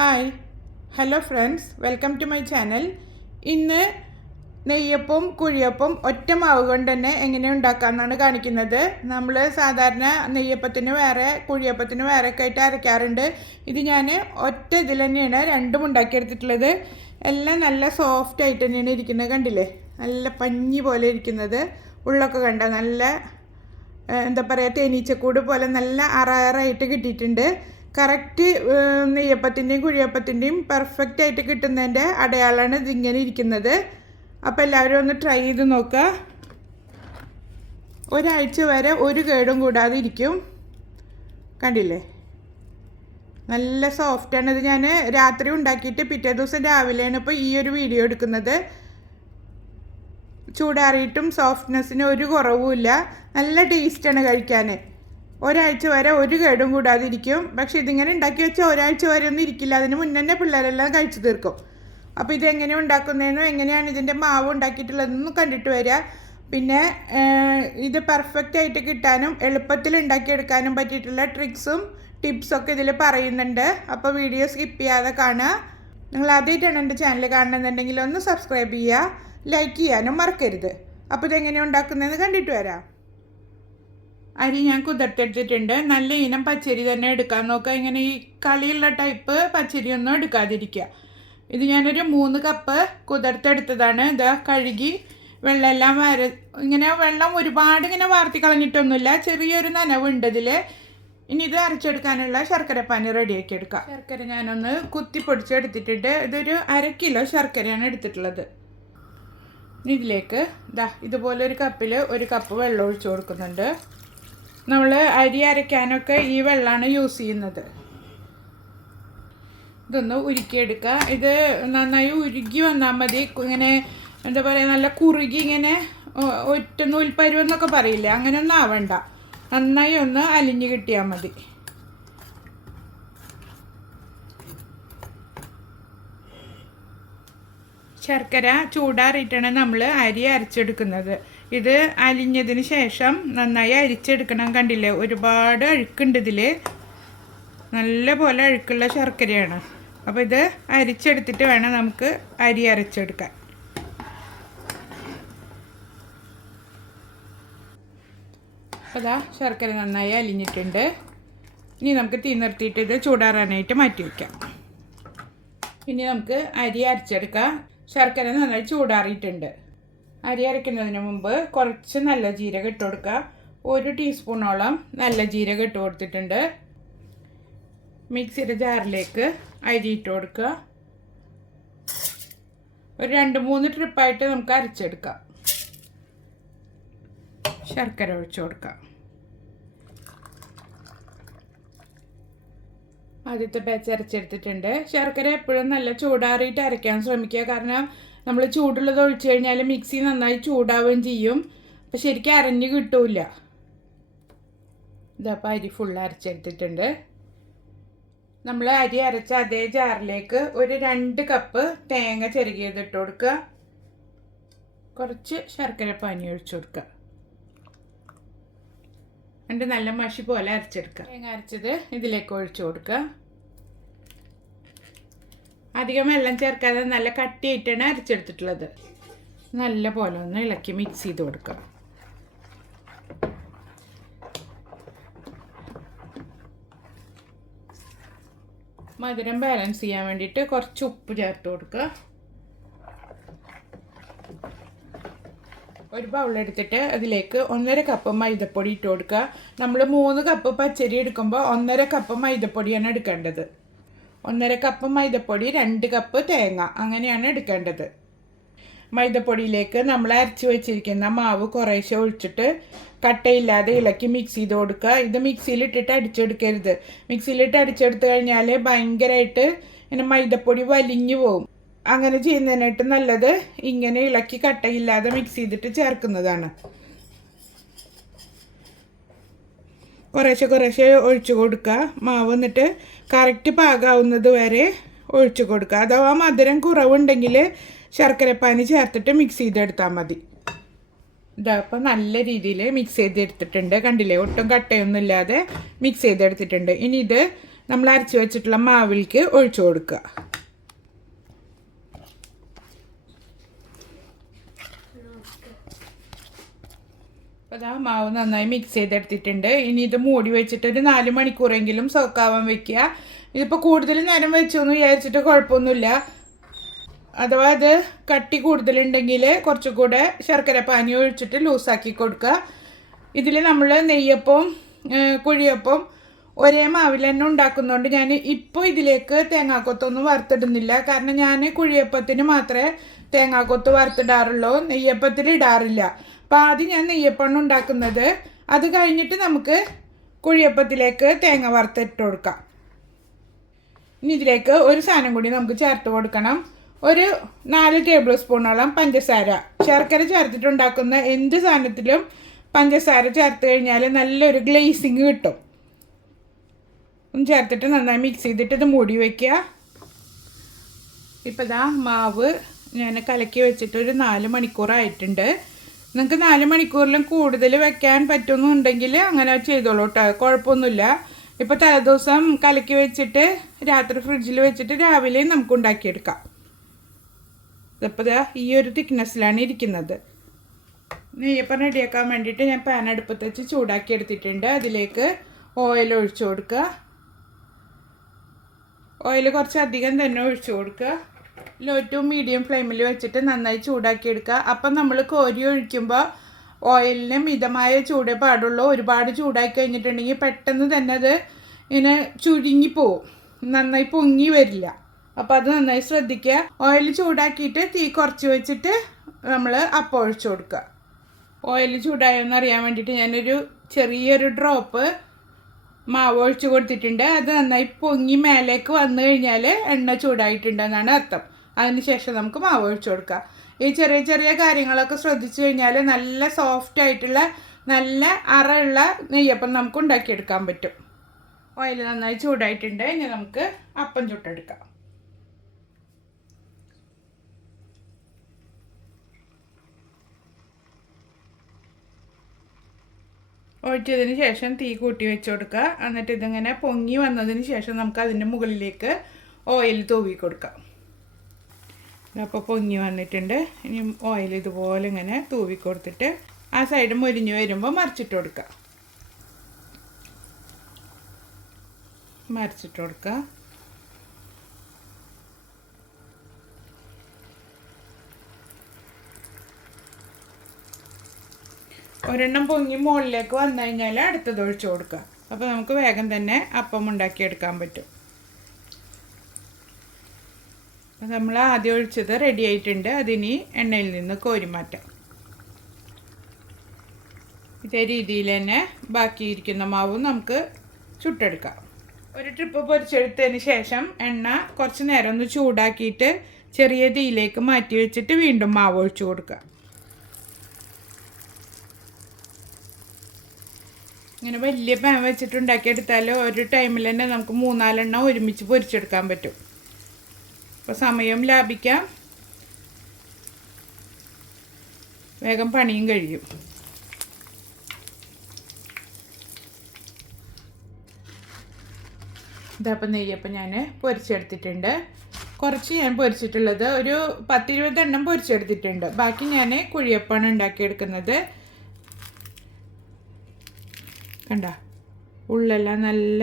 Hi hello friends welcome to my channel ഇന്ന് നെയ്യപ്പം കുഴിയപ്പം ഒറ്റ മാവ് കൊണ്ട് തന്നെ എങ്ങനെ ഉണ്ടാക്കാമെന്നാണ് കാണിക്കുന്നത്. നമ്മൾ സാധാരണ നെയ്യപ്പത്തിന് വേറെ കുഴിയപ്പത്തിന് വേറെ ഒക്കെ ആയിട്ട് അരയ്ക്കാറുണ്ട്. ഇത് ഞാൻ ഒറ്റ ഇതിൽ തന്നെയാണ് രണ്ടും ഉണ്ടാക്കിയെടുത്തിട്ടുള്ളത്. എല്ലാം നല്ല സോഫ്റ്റ് ആയിട്ട് തന്നെയാണ് ഇരിക്കുന്നത് കണ്ടില്ലേ? നല്ല പഞ്ഞി പോലെ ഇരിക്കുന്നത്. ഉള്ളൊക്കെ കണ്ട നല്ല എന്താ പറയുക തേനീച്ചക്കൂട് പോലെ നല്ല അറാറായിട്ട് കിട്ടിയിട്ടുണ്ട്. കറക്റ്റ് നെയ്യപ്പത്തിന്റെയും കുഴിയപ്പത്തിന്റെയും പെർഫെക്റ്റ് ആയിട്ട് കിട്ടുന്നതിന്റെ അടയാളമാണ് ഇതിങ്ങനെ ഇരിക്കുന്നത്. അപ്പോൾ എല്ലാവരും ഒന്ന് ട്രൈ ചെയ്ത് നോക്കുക ഒരാഴ്ച വരെ ഒരു കേടും കൂടാതെ ഇരിക്കും. കണ്ടില്ലേ? നല്ല സോഫ്റ്റാണ് ഇത് ഞാൻ രാത്രി ഉണ്ടാക്കിയിട്ട് പിറ്റേ ദിവസം രാവിലെയാണ് ഇപ്പോൾ ഈ ഒരു വീഡിയോ എടുക്കുന്നത്. ചൂടാറിയിട്ടും സോഫ്റ്റ്നെസ്സിന് ഒരു കുറവുമില്ല. നല്ല ടേസ്റ്റാണ് കഴിക്കാൻ ഒരാഴ്ച വരെ ഒരു കേടും കൂടാതിരിക്കും. പക്ഷെ ഇതിങ്ങനെ ഉണ്ടാക്കി വെച്ചാൽ ഒരാഴ്ച വരെ ഒന്നും ഇരിക്കില്ല. അതിന് മുന്നേ തന്നെ പിള്ളേരെല്ലാം കഴിച്ചു തീർക്കും. അപ്പോൾ ഇത് എങ്ങനെ ഉണ്ടാക്കുന്നതെന്നും എങ്ങനെയാണ് ഇതിന്റെ മാവ് ഉണ്ടാക്കിയിട്ടുള്ളതെന്നും കണ്ടിട്ട് വരിക പിന്നെ ഇത് പെർഫെക്റ്റ് ആയിട്ട് കിട്ടാനും എളുപ്പത്തിൽ ഉണ്ടാക്കിയെടുക്കാനും പറ്റിയിട്ടുള്ള ട്രിക്സും ടിപ്സൊക്കെ ഇതിൽ പറയുന്നുണ്ട്. അപ്പോൾ വീഡിയോ സ്കിപ്പ് ചെയ്യാതെ കാണുക. നിങ്ങൾ ആദ്യമായിട്ടാണ് എന്റെ ചാനൽ കാണണമെന്നുണ്ടെങ്കിൽ ഒന്ന് സബ്സ്ക്രൈബ് ചെയ്യുക ലൈക്ക് ചെയ്യാനും മറക്കരുത്. അപ്പോൾ ഇതെങ്ങനെ ഉണ്ടാക്കുന്നതെന്ന് കണ്ടിട്ട് വരാം. അരി ഞാൻ കുതിർത്തെടുത്തിട്ടുണ്ട്. നല്ല ഇനം പച്ചരി തന്നെ എടുക്കാൻ നോക്കുക. ഇങ്ങനെ ഈ കളിയുള്ള ടൈപ്പ് പച്ചരി ഒന്നും എടുക്കാതിരിക്കുക. ഇത് ഞാനൊരു മൂന്ന് കപ്പ് കുതിർത്തെടുത്തതാണ്. ഇത് കഴുകി വെള്ളമെല്ലാം വര ഇങ്ങനെ വെള്ളം ഒരുപാട് ഇങ്ങനെ വാർത്തി കളഞ്ഞിട്ടൊന്നുമില്ല. ചെറിയൊരു നനവുണ്ട് ഇതിൽ ഇനി ഇത് അരച്ചെടുക്കാനുള്ള ശർക്കര പാനി റെഡിയാക്കി എടുക്കാം. ശർക്കര ഞാനൊന്ന് കുത്തി പൊടിച്ചെടുത്തിട്ടുണ്ട്. ഇതൊരു അര കിലോ ശർക്കരയാണ് എടുത്തിട്ടുള്ളത്. ഇതിലേക്ക് ദാ ഇതുപോലെ ഒരു കപ്പിൽ ഒരു കപ്പ് വെള്ളം ഒഴിച്ചു കൊടുക്കുന്നുണ്ട്. നമ്മൾ അരി അരയ്ക്കാനൊക്കെ ഈ വെള്ളമാണ് യൂസ് ചെയ്യുന്നത്. ഇതൊന്ന് ഉരുക്കിയെടുക്കുക. ഇത് നന്നായി ഉരുകി വന്നാൽ മതി. ഇങ്ങനെ എന്താ പറയുക നല്ല കുറുകി ഇങ്ങനെ ഒറ്റ നൂൽപ്പരുവെന്നൊക്കെ പറയില്ലേ? അങ്ങനെയൊന്നും ആവണ്ട. നന്നായി ഒന്ന് അലിഞ്ഞു കിട്ടിയാൽ മതി. ശർക്കര ചൂടാറിയിട്ടാണ് നമ്മൾ അരി അരച്ചെടുക്കുന്നത്. ഇത് അലിഞ്ഞതിന് ശേഷം നന്നായി അരിച്ചെടുക്കണം. കണ്ടില്ലേ? ഒരുപാട് അഴുക്കുണ്ട് ഇതിൽ നല്ല പോലെ അഴുക്കുള്ള ശർക്കരയാണ്. അപ്പോൾ ഇത് അരിച്ചെടുത്തിട്ട് വേണം നമുക്ക് അരി അരച്ചെടുക്കാൻ. അപ്പോൾ ഇതാ ശർക്കര നന്നായി അലിഞ്ഞിട്ടുണ്ട്. ഇനി നമുക്ക് തീ നിർത്തിയിട്ട് ഇത് ചൂടാറാനായിട്ട് മാറ്റി വയ്ക്കാം ഇനി നമുക്ക് അരി അരച്ചെടുക്കാം. ശർക്കര നന്നായി ചൂടാറിയിട്ടുണ്ട്. അരി അരയ്ക്കുന്നതിന് മുമ്പ് കുറച്ച് നല്ല ജീരകം ഇട്ട് കൊടുക്കുക. ഒരു ടീസ്പൂണോളം നല്ല ജീരകം ഇട്ട് കൊടുത്തിട്ടുണ്ട്. മിക്സിയുടെ ജാറിലേക്ക് അരി ഇട്ട് കൊടുക്കുക. ഒരു രണ്ട് മൂന്ന് ട്രിപ്പായിട്ട് നമുക്ക് അരച്ചെടുക്കാം. ശർക്കര ഒഴിച്ച് കൊടുക്കാം. ആദ്യത്തെ ബാച്ച് അരച്ചെടുത്തിട്ടുണ്ട്. ശർക്കര എപ്പോഴും നല്ല ചൂടാറിയിട്ട് അരയ്ക്കാൻ ശ്രമിക്കുക. കാരണം നമ്മൾ ചൂടുള്ളത് ഒഴിച്ചു കഴിഞ്ഞാൽ മിക്സി നന്നായി ചൂടാവുകയും ചെയ്യും. അപ്പം ശരിക്കും അരഞ്ഞ് കിട്ടൂല. ഇതപ്പോൾ അരി ഫുൾ അരച്ചെടുത്തിട്ടുണ്ട്. നമ്മൾ അരി അരച്ച അതേ ജാറിലേക്ക് ഒരു രണ്ട് കപ്പ് തേങ്ങ ചെറുകിയത് ഇട്ട് കൊടുക്കുക. കുറച്ച് ശർക്കര പാനി ഒഴിച്ചു കൊടുക്കുക. എന്നിട്ട് നല്ല മഷി പോലെ അരച്ചെടുക്കുക. തേങ്ങ അരച്ചത് ഇതിലേക്ക് ഒഴിച്ചു കൊടുക്കുക. അധികം വെള്ളം ചേർക്കാതെ നല്ല കട്ടിയായിട്ടാണ് അരച്ചെടുത്തിട്ടുള്ളത്. നല്ല പോലെ ഒന്ന് ഇളക്കി മിക്സ് ചെയ്ത് കൊടുക്കാം. മധുരം ബാലൻസ് ചെയ്യാൻ വേണ്ടിയിട്ട് കുറച്ച് ഉപ്പ് ചേർത്ത് കൊടുക്കുക. ഒരു ബൗളെടുത്തിട്ട് അതിലേക്ക് ഒന്നര കപ്പ് മൈദപ്പൊടി ഇട്ട് കൊടുക്കുക. നമ്മൾ മൂന്ന് കപ്പ് പച്ചരി എടുക്കുമ്പോൾ ഒന്നര കപ്പ് മൈദപ്പൊടിയാണ് എടുക്കേണ്ടത്. ഒന്നര കപ്പ് മൈദപ്പൊടി രണ്ട് കപ്പ് തേങ്ങ അങ്ങനെയാണ് എടുക്കേണ്ടത്. മൈദപ്പൊടിയിലേക്ക് നമ്മൾ അരച്ച് വെച്ചിരിക്കുന്ന മാവ് കുറേശ്ശെ ഒഴിച്ചിട്ട് കട്ടയില്ലാതെ ഇളക്കി മിക്സ് ചെയ്ത് കൊടുക്കുക. ഇത് മിക്സിയിലിട്ടിട്ട് അടിച്ചെടുക്കരുത്. മിക്സിയിലിട്ട് അടിച്ചെടുത്ത് കഴിഞ്ഞാൽ ഭയങ്കരമായിട്ട് ഇങ്ങനെ മൈദപ്പൊടി വലിഞ്ഞു പോകും അങ്ങനെ ചെയ്യുന്നതിനായിട്ട് നല്ലത് ഇങ്ങനെ ഇളക്കി കട്ടയില്ലാതെ മിക്സ് ചെയ്തിട്ട് ചേർക്കുന്നതാണ്. കുറേശ്ശെ കുറേശ്ശെ ഒഴിച്ചു കൊടുക്കുക. മാവ് എന്നിട്ട് കറക്റ്റ് പാകാവുന്നത് വരെ ഒഴിച്ചു കൊടുക്കുക. അഥവാ മധുരം കുറവുണ്ടെങ്കിൽ ശർക്കരപ്പാനി ചേർത്തിട്ട് മിക്സ് ചെയ്തെടുത്താൽ മതി. ഇതപ്പോൾ നല്ല രീതിയിൽ മിക്സ് ചെയ്തെടുത്തിട്ടുണ്ട്. കണ്ടില്ലേ? ഒട്ടും കട്ടയൊന്നും ഇല്ലാതെ മിക്സ് ചെയ്തെടുത്തിട്ടുണ്ട്. ഇനി ഇത് നമ്മൾ അരച്ച് വെച്ചിട്ടുള്ള മാവിലേക്ക് ഒഴിച്ചു കൊടുക്കുക. അപ്പോൾ അതാ മാവ് നന്നായി മിക്സ് ചെയ്തെടുത്തിട്ടുണ്ട്. ഇനി ഇത് മൂടി വെച്ചിട്ട് ഒരു നാല് മണിക്കൂറെങ്കിലും സോക്കാവാൻ വെക്കുക. ഇതിപ്പോൾ കൂടുതൽ നേരം വെച്ചു എന്ന് വിചാരിച്ചിട്ട് കുഴപ്പമൊന്നുമില്ല. അഥവാ അത് കട്ടി കൂടുതലുണ്ടെങ്കിൽ കുറച്ചുകൂടെ ശർക്കര പാനി ഒഴിച്ചിട്ട് ലൂസാക്കി കൊടുക്കുക. ഇതിൽ നമ്മൾ നെയ്യപ്പം കുഴിയപ്പം ഒരേ മാവിൽ തന്നെ ഉണ്ടാക്കുന്നതുകൊണ്ട് ഞാൻ ഇപ്പോൾ ഇതിലേക്ക് തേങ്ങാക്കൊത്തൊന്നും വറുത്തിടുന്നില്ല. കാരണം ഞാൻ കുഴിയപ്പത്തിന് മാത്രമേ തേങ്ങാക്കൊത്ത് വറുത്തിടാറുള്ളൂ? നെയ്യപ്പത്തിൽ ഇടാറില്ല. അപ്പോൾ ആദ്യം ഞാൻ നെയ്യപ്പമാണ് ഉണ്ടാക്കുന്നത്. അത് കഴിഞ്ഞിട്ട് നമുക്ക് കുഴിയപ്പത്തിലേക്ക് തേങ്ങ വറുത്തിട്ട് കൊടുക്കാം. ഇനി ഇതിലേക്ക് ഒരു സാധനം കൂടി നമുക്ക് ചേർത്ത് കൊടുക്കണം. ഒരു നാല് ടേബിൾ സ്പൂണോളം പഞ്ചസാര. ശർക്കര ചേർത്തിട്ടുണ്ടാക്കുന്ന എന്ത് സാധനത്തിലും പഞ്ചസാര ചേർത്ത് കഴിഞ്ഞാൽ നല്ലൊരു ഗ്ലേസിങ് കിട്ടും. ഒന്ന് ചേർത്തിട്ട് നന്നായി മിക്സ് ചെയ്തിട്ട് ഇത് മൂടി വയ്ക്കുക ഇപ്പം ദാ മാവ് ഞാൻ കലക്കി വെച്ചിട്ട് ഒരു നാല് മണിക്കൂറായിട്ടുണ്ട് നിങ്ങൾക്ക് നാല് മണിക്കൂറിലും കൂടുതൽ വെക്കാൻ പറ്റുമെന്നുണ്ടെങ്കിൽ അങ്ങനെ ചെയ്തോളൂ കേട്ടോ കുഴപ്പമൊന്നുമില്ല. ഇപ്പോൾ തലേദിവസം കലക്കി വെച്ചിട്ട് രാത്രി ഫ്രിഡ്ജിൽ വെച്ചിട്ട് രാവിലെ നമുക്ക് ഉണ്ടാക്കിയെടുക്കാം. ഇതിപ്പോൾ ഇതാ ഈ ഒരു തിക്നെസ്സിലാണ് ഇരിക്കുന്നത്. നെയ്യപ്പം റെഡിയാക്കാൻ വേണ്ടിയിട്ട് ഞാൻ പാൻ അടുപ്പത്ത് വെച്ച് ചൂടാക്കി എടുത്തിട്ടുണ്ട്. അതിലേക്ക് ഓയിൽ ഒഴിച്ചു കൊടുക്കുക. ഓയിൽ കുറച്ചധികം തന്നെ ഒഴിച്ചു കൊടുക്കുക. ലോ ടു മീഡിയം ഫ്ലെയിമിൽ വെച്ചിട്ട് നന്നായി ചൂടാക്കിയെടുക്കുക. അപ്പം നമ്മൾ കോരി ഒഴിക്കുമ്പോൾ ഓയിലിന് മിതമായ ചൂടേ പാടുള്ളൂ. ഒരുപാട് ചൂടാക്കി കഴിഞ്ഞിട്ടുണ്ടെങ്കിൽ പെട്ടെന്ന് തന്നെ അത് ഇങ്ങനെ ചുരുങ്ങി പോവും. നന്നായി പൊങ്ങി വരില്ല. അപ്പോൾ അത് നന്നായി ശ്രദ്ധിക്കുക. ഓയിൽ ചൂടാക്കിയിട്ട് തീ കുറച്ച് വെച്ചിട്ട് നമ്മൾ അപ്പം ഒഴിച്ചു കൊടുക്കുക. ഓയിൽ ചൂടായോ അറിയാൻ വേണ്ടിയിട്ട് ഞാനൊരു ചെറിയൊരു ഡ്രോപ്പ് മാവ് ഒഴിച്ച് കൊടുത്തിട്ടുണ്ട്. അത് നന്നായി പൊങ്ങി മേലേക്ക് വന്നു കഴിഞ്ഞാൽ എണ്ണ ചൂടായിട്ടുണ്ടെന്നാണ് അർത്ഥം. അതിനുശേഷം നമുക്ക് മാവ് ഒഴിച്ച് കൊടുക്കാം. ഈ ചെറിയ ചെറിയ കാര്യങ്ങളൊക്കെ ശ്രദ്ധിച്ചു കഴിഞ്ഞാൽ നല്ല സോഫ്റ്റ് ആയിട്ടുള്ള നല്ല അറയുള്ള നെയ്യപ്പം നമുക്ക് ഉണ്ടാക്കിയെടുക്കാൻ പറ്റും. ഓയിൽ നന്നായി ചൂടായിട്ടുണ്ട്. ഇനി നമുക്ക് അപ്പം ചുട്ടെടുക്കാം. ഒഴിച്ചതിന് ശേഷം തീ കൂട്ടി വെച്ച് കൊടുക്കുക എന്നിട്ട് ഇതിങ്ങനെ പൊങ്ങി വന്നതിന് ശേഷം നമുക്ക് അതിന്റെ മുകളിലേക്ക് ഓയിൽ തൂവി കൊടുക്കാം. അപ്പോൾ പൊങ്ങി വന്നിട്ടുണ്ട്. ഇനി ഓയിൽ ഇതുപോലെ ഇങ്ങനെ തൂവി കൊടുത്തിട്ട് ആ സൈഡ് മുരിഞ്ഞ് വരുമ്പോൾ മറിച്ചിട്ട് കൊടുക്കുക. മറിച്ചിട്ട് കൊടുക്കുക. ഒരെണ്ണം പൊങ്ങി മുകളിലേക്ക് വന്നു കഴിഞ്ഞാൽ അടുത്തത് ഒഴിച്ചു കൊടുക്കുക. അപ്പോൾ നമുക്ക് വേഗം തന്നെ അപ്പം ഉണ്ടാക്കിയെടുക്കാൻ പറ്റും. അപ്പം നമ്മൾ ആദ്യം ഒഴിച്ചത് റെഡി ആയിട്ടുണ്ട്. അതിനി എണ്ണയിൽ നിന്ന് കോരി മാറ്റാം. ഇതേ രീതിയിൽ തന്നെ ബാക്കിയിരിക്കുന്ന മാവും നമുക്ക് ചുട്ടെടുക്കാം. ഒരു ട്രിപ്പ് പൊരിച്ചെടുത്തതിന് ശേഷം എണ്ണ കുറച്ച് നേരം ഒന്ന് ചൂടാക്കിയിട്ട് ചെറിയ തീയിലേക്ക് മാറ്റി വെച്ചിട്ട് വീണ്ടും മാവ് ഒഴിച്ചു കൊടുക്കുക. ഇങ്ങനെ വലിയ പാൻ വെച്ചിട്ട് ഉണ്ടാക്കിയെടുത്താൽ ഒരു ടൈമിൽ തന്നെ നമുക്ക് മൂന്നാലെണ്ണം ഒരുമിച്ച് പൊരിച്ചെടുക്കാൻ പറ്റും. അപ്പോൾ സമയം ലാഭിക്കാം. വേഗം പണിയും കഴിയും. ഇതപ്പം നെയ്യപ്പം ഞാൻ പൊരിച്ചെടുത്തിട്ടുണ്ട്. കുറച്ച് ഞാൻ പൊരിച്ചിട്ടുള്ളത് ഒരു പത്തിരുപതെണ്ണം പൊരിച്ചെടുത്തിട്ടുണ്ട്. ബാക്കി ഞാൻ കുഴിയപ്പാണ് ഉണ്ടാക്കിയെടുക്കുന്നത്. കണ്ട. ഉള്ളെല്ലാം നല്ല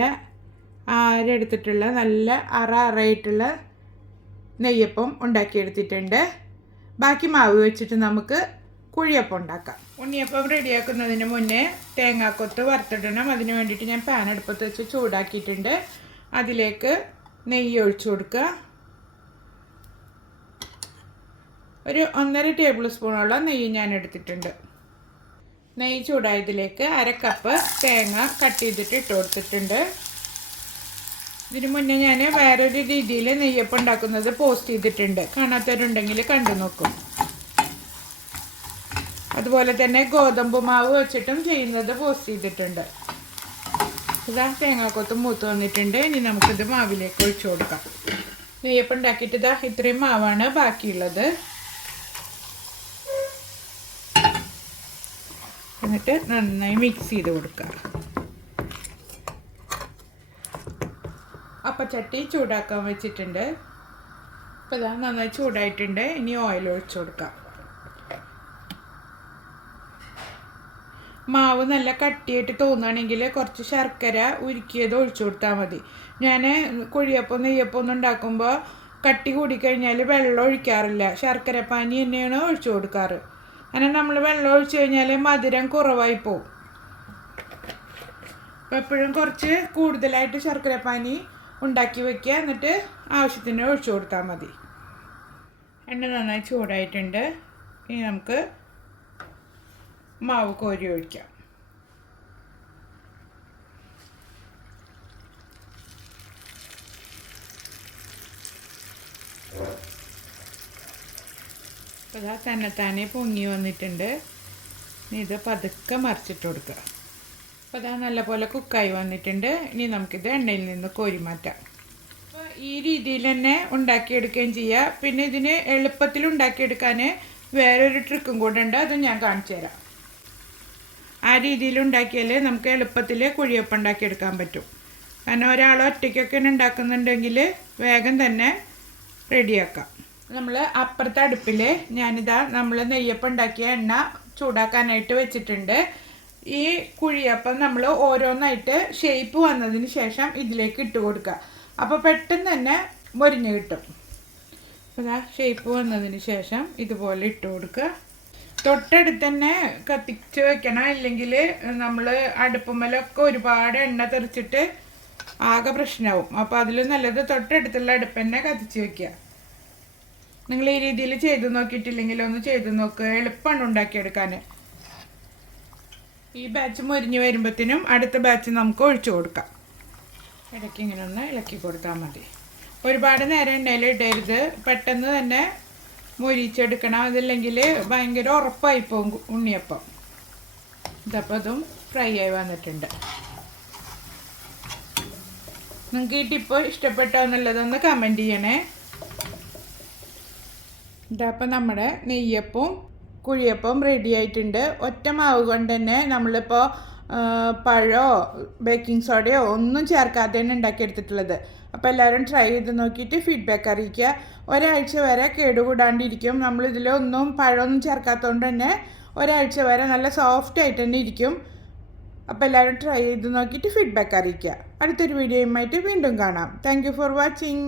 ആരെടുത്തിട്ടുള്ള നല്ല അറ അറയിട്ടുള്ള നെയ്യപ്പം ഉണ്ടാക്കിയെടുത്തിട്ടുണ്ട്. ബാക്കി മാവ് വെച്ചിട്ട് നമുക്ക് കുഴിയപ്പം ഉണ്ടാക്കാം. ഉണ്ണിയപ്പം റെഡിയാക്കുന്നതിന് മുന്നേ തേങ്ങാക്കൊത്ത് വറുത്തിടണം. അതിന് വേണ്ടിയിട്ട് ഞാൻ പാൻ അടുപ്പത്ത് വെച്ച് ചൂടാക്കിയിട്ടുണ്ട്. അതിലേക്ക് നെയ്യ് ഒഴിച്ചു കൊടുക്കുക. ഒരു ഒന്നര ടേബിൾ സ്പൂണോളം നെയ്യ് ഞാൻ എടുത്തിട്ടുണ്ട്. നെയ്യ് ചൂടായതിലേക്ക് അര കപ്പ് തേങ്ങ കട്ട് ചെയ്തിട്ട് ഇട്ട് കൊടുത്തിട്ടുണ്ട്. ഇതിന് മുന്നേ ഞാൻ വേറൊരു രീതിയിൽ നെയ്യപ്പം ഉണ്ടാക്കുന്നത് പോസ്റ്റ് ചെയ്തിട്ടുണ്ട്. കാണാത്തവരുണ്ടെങ്കിൽ കണ്ടു നോക്കും. അതുപോലെ തന്നെ ഗോതമ്പ് മാവ് വെച്ചിട്ടും ചെയ്യുന്നത് പോസ്റ്റ് ചെയ്തിട്ടുണ്ട്. ഇതാ തേങ്ങാക്കൊത്ത് മൂത്ത് വന്നിട്ടുണ്ട്. ഇനി നമുക്കിത് മാവിലേക്ക് ഒഴിച്ചു കൊടുക്കാം. നെയ്യപ്പം ഉണ്ടാക്കിയിട്ട് ഇതാ ഇത്രയും മാവാണ് ബാക്കിയുള്ളത്. എന്നിട്ട് നന്നായി മിക്സ് ചെയ്ത് കൊടുക്കുക അപ്പച്ചട്ടി ചൂടാക്കാൻ വെച്ചിട്ടുണ്ട്. അപ്പോൾ ഇതാ നന്നായി ചൂടായിട്ടുണ്ട്. ഇനി ഓയിൽ ഒഴിച്ചു കൊടുക്കാം. മാവ് നല്ല കട്ടിയായിട്ട് തോന്നുകയാണെങ്കിൽ കുറച്ച് ശർക്കര ഉരുക്കിയത് ഒഴിച്ചു കൊടുത്താൽ മതി. ഞാൻ കുഴിയപ്പം നെയ്യപ്പം ഒന്നും ഉണ്ടാക്കുമ്പോൾ കട്ടി കൂടിക്കഴിഞ്ഞാൽ വെള്ളം ഒഴിക്കാറില്ല. ശർക്കര പാനി തന്നെയാണ് ഒഴിച്ചു കൊടുക്കാറ്. അങ്ങനെ നമ്മൾ വെള്ളം ഒഴിച്ചു കഴിഞ്ഞാൽ മധുരം കുറവായി പോവും. അപ്പോൾ എപ്പോഴും കുറച്ച് കൂടുതലായിട്ട് ശർക്കര പാനി ഉണ്ടാക്കി വെക്കുക. എന്നിട്ട് ആവശ്യത്തിന് ഒഴിച്ചു കൊടുത്താൽ മതി. എണ്ണ നന്നായി ചൂടായിട്ടുണ്ട്. ഇനി നമുക്ക് മാവ് കോരി ഒഴിക്കാം. അപ്പോൾ ഇതാ തന്നെത്താനെ പൊങ്ങി വന്നിട്ടുണ്ട്. ഇനി ഇത് പതുക്കെ മറിച്ചിട്ട് കൊടുക്കുക അപ്പോൾ ഇതാ നല്ലപോലെ കുക്കായി വന്നിട്ടുണ്ട്. ഇനി നമുക്കിത് എണ്ണയിൽ നിന്ന് കോരി മാറ്റാം. അപ്പോൾ ഈ രീതിയിൽ തന്നെ ഉണ്ടാക്കിയെടുക്കുകയും ചെയ്യുക പിന്നെ ഇതിന് എളുപ്പത്തിൽ ഉണ്ടാക്കിയെടുക്കാൻ വേറൊരു ട്രിക്കും കൂടെ ഉണ്ട്. അത് ഞാൻ കാണിച്ചു തരാം. ആ രീതിയിൽ ഉണ്ടാക്കിയാൽ നമുക്ക് എളുപ്പത്തിൽ കുഴിയപ്പം ഉണ്ടാക്കിയെടുക്കാൻ പറ്റും. കാരണം ഒരാൾ ഒറ്റയ്ക്കൊക്കെ ഉണ്ടാക്കുന്നുണ്ടെങ്കിൽ വേഗം തന്നെ റെഡിയാക്കാം നമ്മൾ അപ്പുറത്തെ അടുപ്പിൽ ഞാനിതാ നമ്മൾ നെയ്യപ്പം ഉണ്ടാക്കിയ എണ്ണ ചൂടാക്കാനായിട്ട് വെച്ചിട്ടുണ്ട്. ഈ കുഴിയപ്പം നമ്മൾ ഓരോന്നായിട്ട് ഷേപ്പ് വന്നതിന് ശേഷം ഇതിലേക്ക് ഇട്ട് കൊടുക്കുക അപ്പോൾ പെട്ടെന്ന് തന്നെ മൊരിഞ്ഞ് കിട്ടും. അപ്പോൾ ഷേപ്പ് വന്നതിന് ശേഷം ഇതുപോലെ ഇട്ട് കൊടുക്കുക തൊട്ടടുത്ത് തന്നെ കത്തിച്ച് വെക്കണം. ഇല്ലെങ്കിൽ നമ്മൾ അടുപ്പുമ്മലൊക്കെ ഒരുപാട് എണ്ണ തെറിച്ചിട്ട് ആകെ പ്രശ്നമാവും അപ്പോൾ അതിൽ നല്ലത് തൊട്ടടുത്തുള്ള അടുപ്പ് തന്നെ കത്തിച്ച് വെക്കുക നിങ്ങൾ ഈ രീതിയിൽ ചെയ്ത് നോക്കിയിട്ടില്ലെങ്കിൽ ഒന്ന് ചെയ്ത് നോക്കുക എളുപ്പമാണ് ഉണ്ടാക്കിയെടുക്കാൻ. ഈ ബാച്ച് മുരിഞ്ഞ് വരുമ്പോഴത്തേനും അടുത്ത ബാച്ച് നമുക്ക് ഒഴിച്ചു കൊടുക്കാം. ഇടയ്ക്ക് ഇങ്ങനെ ഒന്ന് ഇളക്കി കൊടുത്താൽ മതി. ഒരുപാട് നേരം എണ്ണയിൽ ഇടരുത്. പെട്ടെന്ന് തന്നെ മൊരിച്ചെടുക്കണം. അതില്ലെങ്കിൽ ഭയങ്കര ഉറപ്പായി പോകും ഉണ്ണിയപ്പം. ഇതപ്പോൾ അതും ഫ്രൈ ആയി വന്നിട്ടുണ്ട്. നിങ്ങൾക്ക് ഈ ടിപ്പ് ഇഷ്ടപ്പെട്ടോ എന്നുള്ളതൊന്ന് കമന്റ് ചെയ്യണേ. ഇതപ്പോൾ നമ്മുടെ നെയ്യപ്പവും കുഴിയപ്പവും റെഡി ആയിട്ടുണ്ട്. ഒറ്റ മാവ് കൊണ്ട് തന്നെ നമ്മളിപ്പോൾ പഴമോ ബേക്കിംഗ് സോഡയോ ഒന്നും ചേർക്കാതെ തന്നെ ഉണ്ടാക്കിയെടുത്തിട്ടുള്ളത്. അപ്പോൾ എല്ലാവരും ട്രൈ ചെയ്ത് നോക്കിയിട്ട് ഫീഡ്ബാക്ക് അറിയിക്കുക. ഒരാഴ്ച വരെ കേടുകൂടാണ്ടിരിക്കും. നമ്മളിതിലൊന്നും പഴമൊന്നും ചേർക്കാത്തതുകൊണ്ട് തന്നെ ഒരാഴ്ച വരെ നല്ല സോഫ്റ്റ് ആയിട്ട് തന്നെ ഇരിക്കും. അപ്പോൾ എല്ലാവരും ട്രൈ ചെയ്ത് നോക്കിയിട്ട് ഫീഡ്ബാക്ക് അറിയിക്കുക. അടുത്തൊരു വീഡിയോയുമായിട്ട് വീണ്ടും കാണാം. Thank for watching